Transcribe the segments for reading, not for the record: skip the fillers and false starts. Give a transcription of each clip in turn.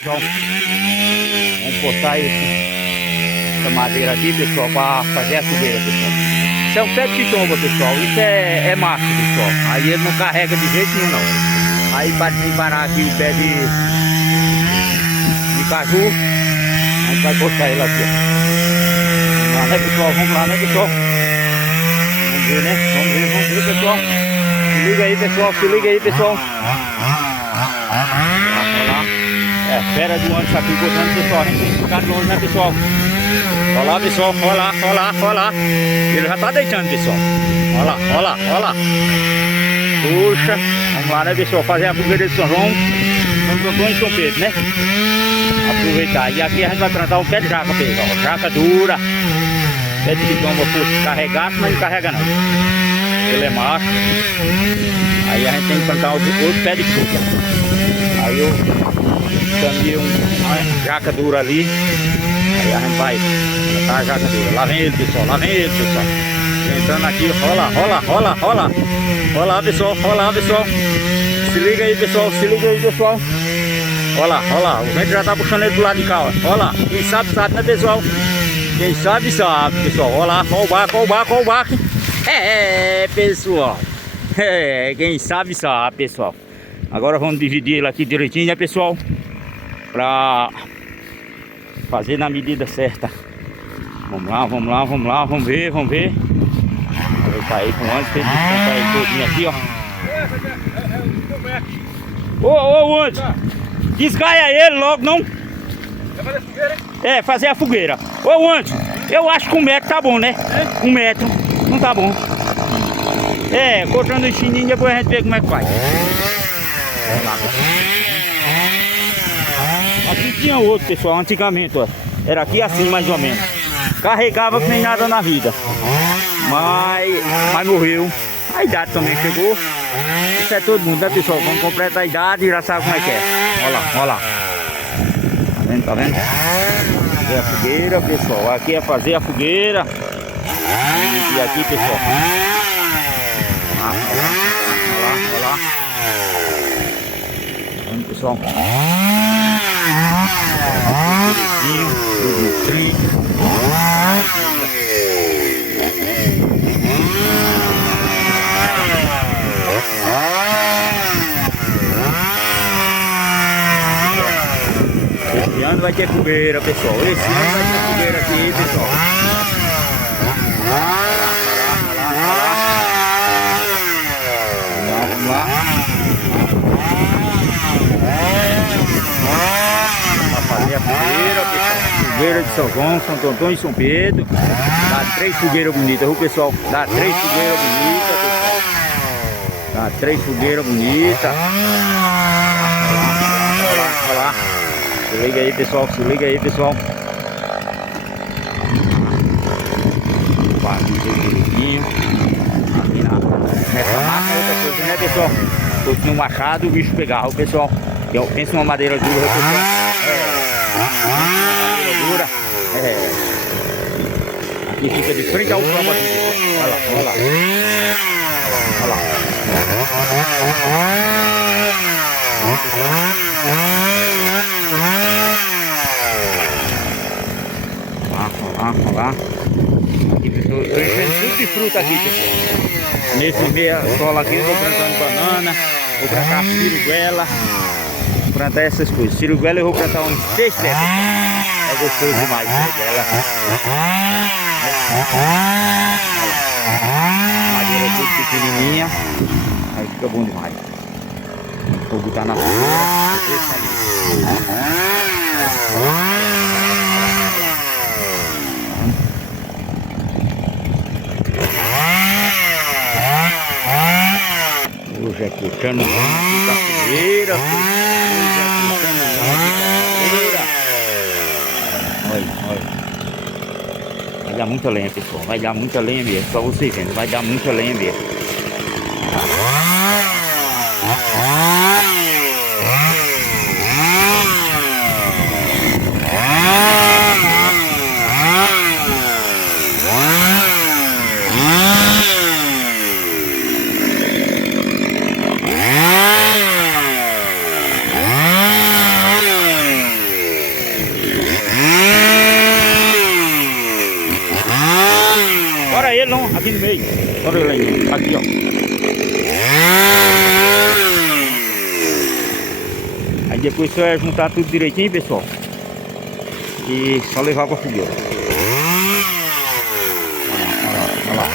Então, vamos cortar essa madeira aqui, pessoal, para fazer a fogueira, pessoal. Isso é um pé de pitomba, pessoal. Isso é macho, pessoal. Aí ele não carrega de jeito nenhum, não. Aí para desembarar aqui o pé de caju, a gente vai cortar ele aqui, ó. Vamos lá, né, pessoal? Vamos lá, né, pessoal? Vamos ver, né? Vamos ver, pessoal. Se liga aí, pessoal. Se liga aí, pessoal. Vamos lá. É, fera do ano aqui botando, pessoal. A gente tem que ficar longe, né, pessoal? Olha lá, pessoal. Olha lá. Ele já tá deitando, pessoal. Olha lá. Puxa. Vamos lá, né, pessoal? Fazer a fogueira de São João. São João e São Pedro, né? Aproveitar. E aqui a gente vai plantar um pé de jaca, pessoal. Jaca dura. Pé de pitomba fosse carregar, mas não carrega não. Ele é macho. Aí a gente tem que plantar outro pé de fruta. Aí eu também uma jaca dura ali. Aí a gente vai plantar a jaca dura. Lá vem ele, pessoal. Entrando aqui, rola, pessoal. Se liga aí, pessoal. Olha lá, o vento já tá puxando ele do lado de cá, ó. Olha lá, quem sabe, né, pessoal? Quem sabe, pessoal. Olha lá, olha o barco. Pessoal. Quem sabe, pessoal. Agora vamos dividir ele aqui direitinho, né, pessoal? Pra fazer na medida certa. Vamos lá, vamos ver. Ele tá aí com antes, tem que descontar ele todinho aqui, ó. Ô, antes. Desgaia ele logo, não? Vai fazer fogueira, hein? É, fazer a fogueira. Ô, Anderson, eu acho que 1 metro tá bom, né? 1 metro, não tá bom. É, cortando o chininho, depois a gente vê como é que faz. Aqui tinha outro, pessoal, antigamente, ó. Era aqui assim, mais ou menos. Carregava que nem nada na vida. Mas morreu. A idade também chegou. Isso é todo mundo, né, pessoal? Quando completa a idade, já sabe como é que é. Olha lá. Tá vendo? Fazer a fogueira, pessoal. Aqui é fazer a fogueira. E aqui, pessoal. Olha lá. Tá vendo, pessoal? Esse ano vai ter fogueira, pessoal. Esse ano vai ter fogueira aqui, pessoal. Vamos lá. Pra fazer a fogueira, pessoal. Fogueira de São João, Santo Antônio e São Pedro. Dá 3 fogueiras bonitas, viu, pessoal? Dá 3 fogueiras bonitas, pessoal. Dá 3 fogueiras bonitas. Olha lá. Se liga aí, pessoal. Aqui nessa máquina é outra coisa, né, pessoal? Todos no machado o bicho pegava, o pessoal. Pensa numa madeira dura, pessoal. Madeira dura. Aqui fica de frente ao campo aqui, pessoal. Olha lá. Aqui, pessoal, eu tô enchendo tudo de fruta aqui, pessoal. Nesse meia sola aqui eu tô plantando banana, vou plantar siriguela, vou plantar essas coisas. Siriguela eu vou plantar uns 6 pés, pessoal. É gostoso demais, siriguela. Madeira tudo pequenininha, aí fica bom demais. Vou botar na fogueira. Hoje é cortando da fogueira. Olha. Vai dar muita lenha, pessoal. Vai dar muita lenha mesmo. Pra vocês verem, vai dar muita lenha mesmo. aqui no meio. Olha ele aí, aqui ó. Aí depois só é juntar tudo direitinho, pessoal. E só levar pra fogueira. Olha lá.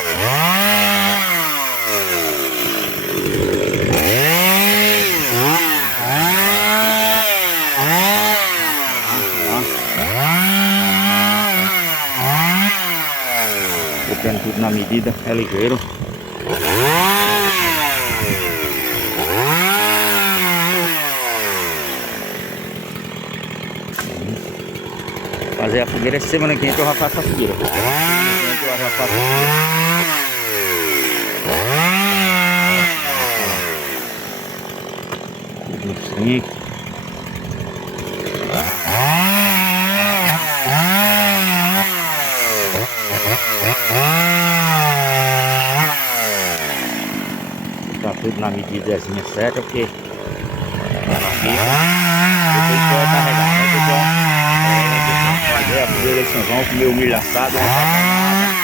Colocando tudo na medida, é ligeiro. Fazer a fogueira essa semana que vem eu já faço a fogueira. Eu já faço a fogueira. Sim. Tá tudo na medidazinha certa, porque depois pode carregar, né, pessoal? Fazer a fogueira de São João, comer o milho assado, não falta nada.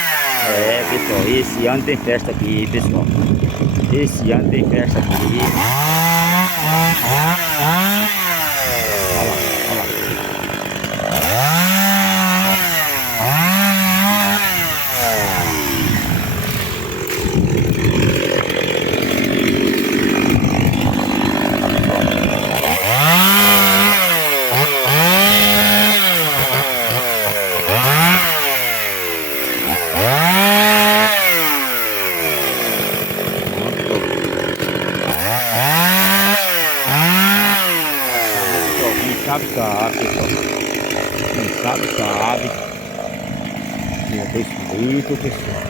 É, pessoal, esse ano tem festa aqui, pessoal. Esse ano tem festa aqui. Olha lá, olha lá. Sabe, pessoal. Quem sabe. Eu tô escrito, pessoal.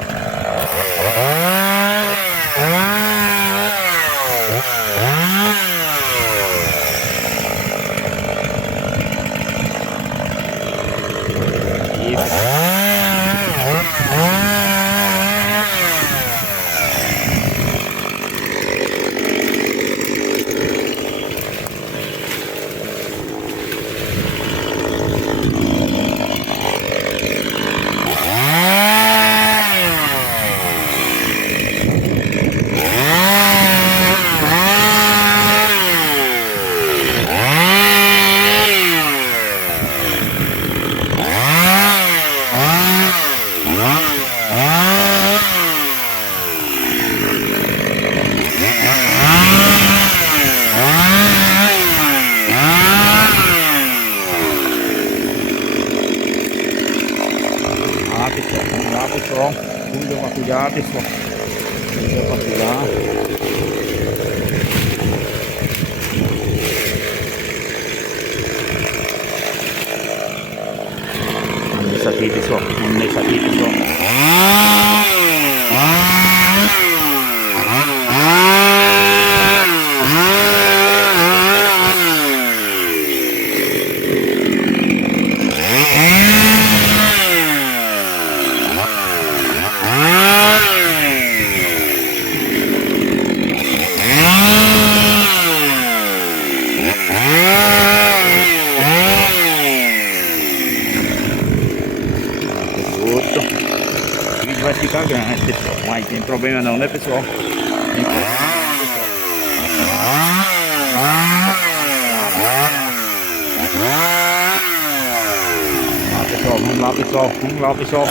Vamos lá, pessoal. Cuida pra cuidar, pessoal. Cuida pra cuidar. Vamos nesse aqui, pessoal. O vídeo vai ficar grande, pessoal, mas tem problema não, né, pessoal? Tem problema não, pessoal. Vamos lá, pessoal.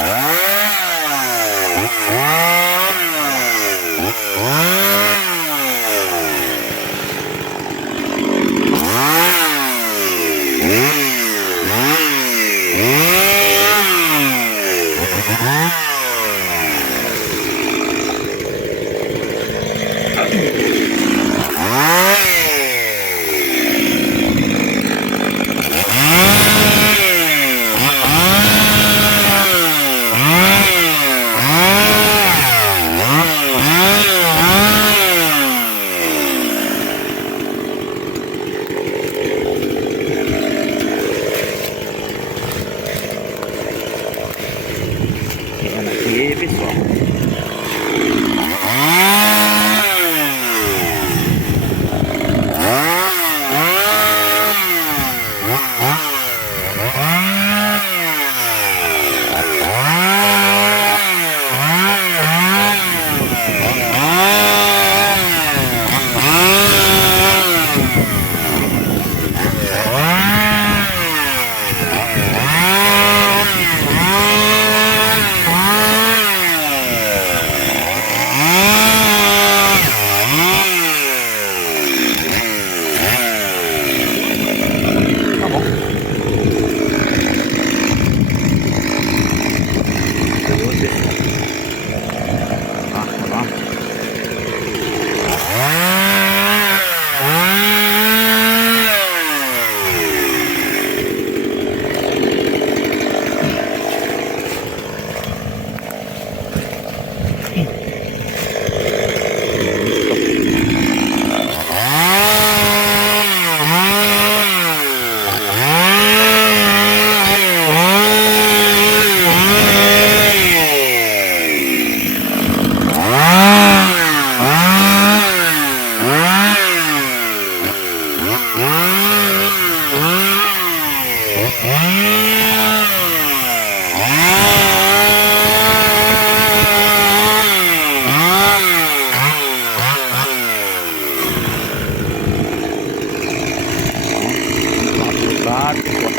mato, pessoal.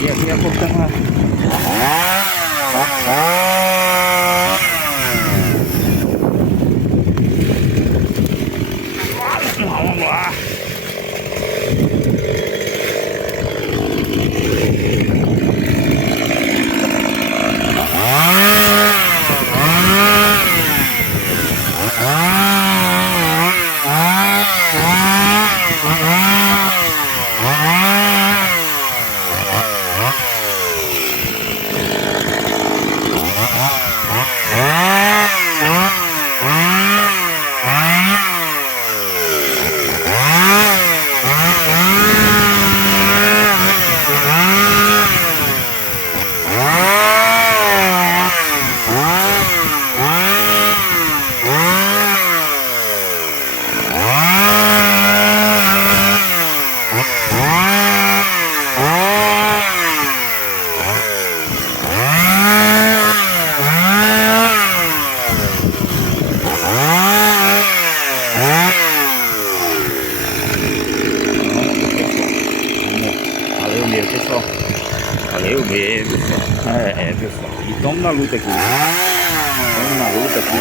E aqui é cortando lá. Vamos lá. Valeu mesmo, pessoal. Valeu mesmo, pessoal. Pessoal. E estamos na luta aqui. Estamos na luta aqui.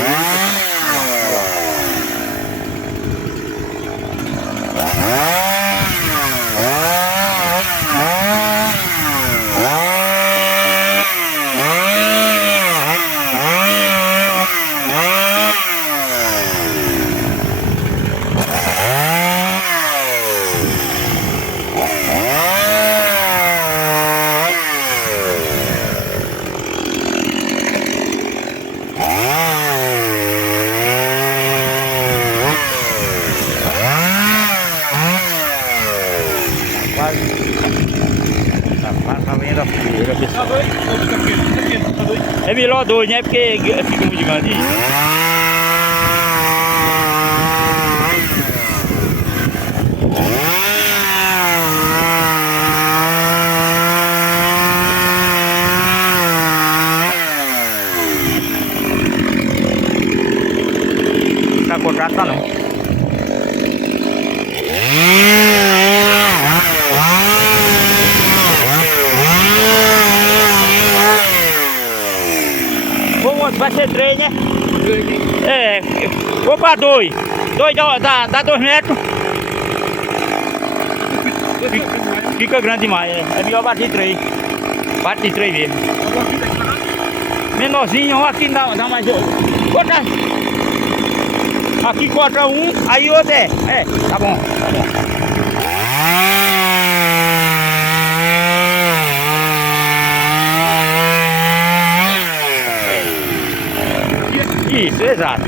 Tá vendo a poeira, Tá pessoal. doido? Tá pequeno, tá doido? É melhor dois, né? Porque fica muito grande. Tá contrato, tá não. Vai ser 3, né? Vou pra 2. 2 dá 2 metros. Fica grande demais. É melhor bater 3. Bate 3 mesmo. Menorzinho, aqui dá mais. Corta. Aqui corta um, aí outro tá bom, tá bom. Isso, exato.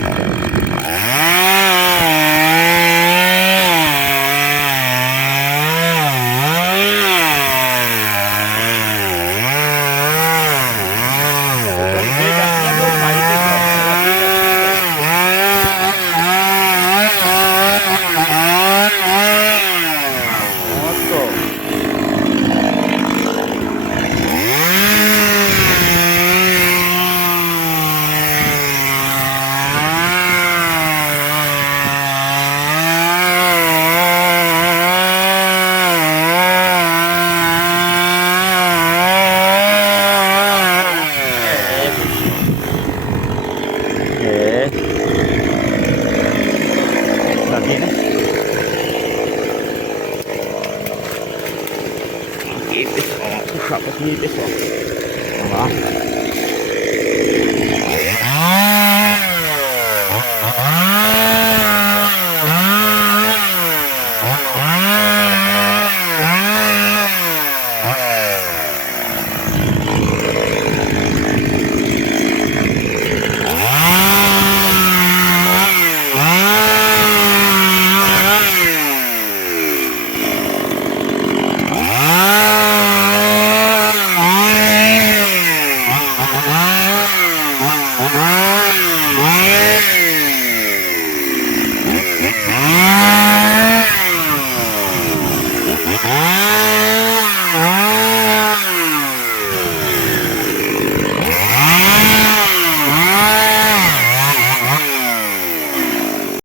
Aqui, né? Aqui, pessoal. Vamos puxar pra aqui, pessoal. Vamos lá.